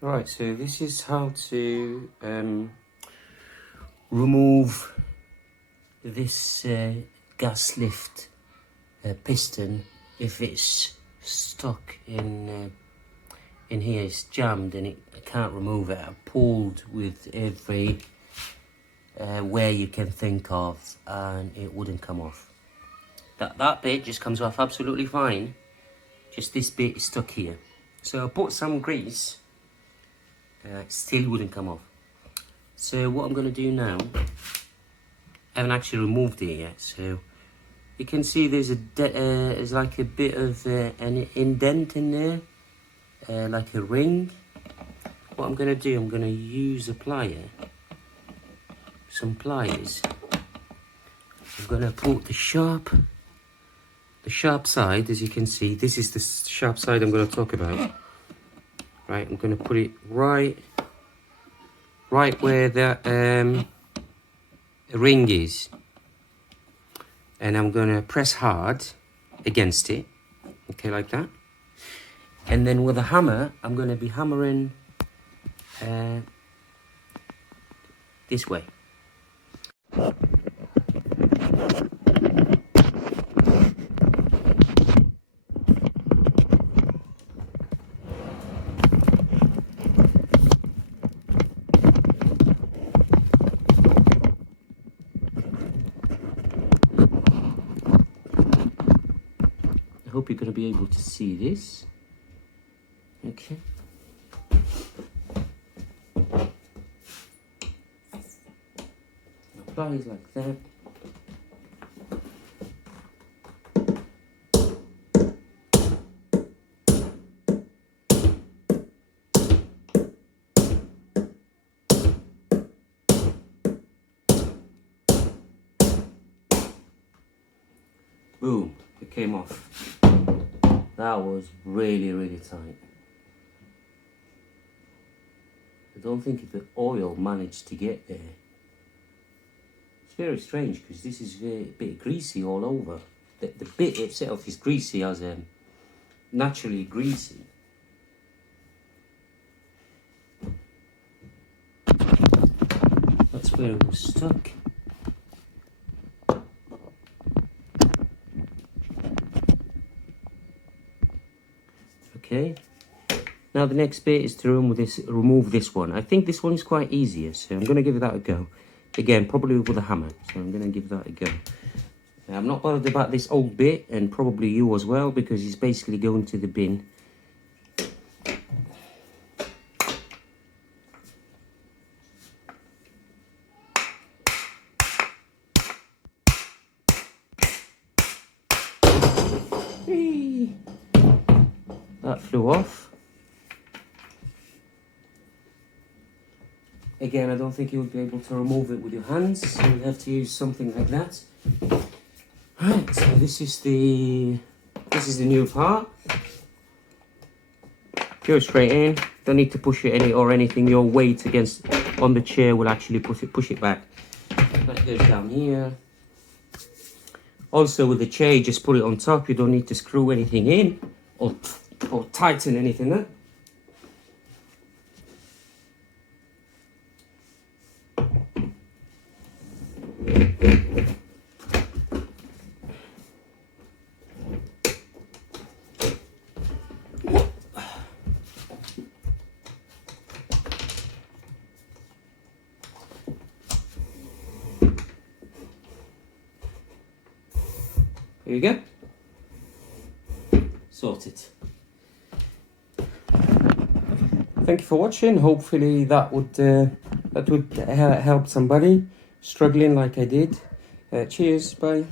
Right, so this is how to remove this gas lift piston if it's stuck in here. It's jammed and I can't remove it. I've pulled with every way you can think of and it wouldn't come off. That bit just comes off absolutely fine. Just this bit is stuck here. So I put some grease. It still wouldn't come off. So what I'm going to do now, I haven't actually removed it yet, so you can see there's there's like a bit of an indent in there, like a ring. What I'm going to do, I'm going to use a plier, some pliers. I'm going to put the sharp side, as you can see. This is the sharp side I'm going to talk about. Right, I'm going to put it right where the ring is, and I'm going to press hard against it, okay, like that. And then with a hammer, I'm going to be hammering this way. I hope you're going to be able to see this. Okay. Apply it like that. Boom, it came off. That was really, really tight. I don't think the oil managed to get there. It's very strange because this is a bit greasy all over. The bit itself is greasy, as naturally greasy. That's where it was stuck. Okay, now the next bit is to remove this one. I think this one is quite easier, so I'm going to give that a go. Again, probably with a hammer, so I'm going to give that a go. Now, I'm not bothered about this old bit, and probably you as well, because it's basically going to the bin. Whee! That flew off. Again, I don't think you would be able to remove it with your hands, so you'll have to use something like that. Right, so this is the new part. Go straight in. Don't need to push it or anything. Your weight on the chair will actually push it back. That goes down here. Also with the chair, you just put it on top. You don't need to screw anything in or tighten anything up. Here you go. Sorted. Thank you for watching. Hopefully that would help somebody struggling like I did. Cheers. Bye.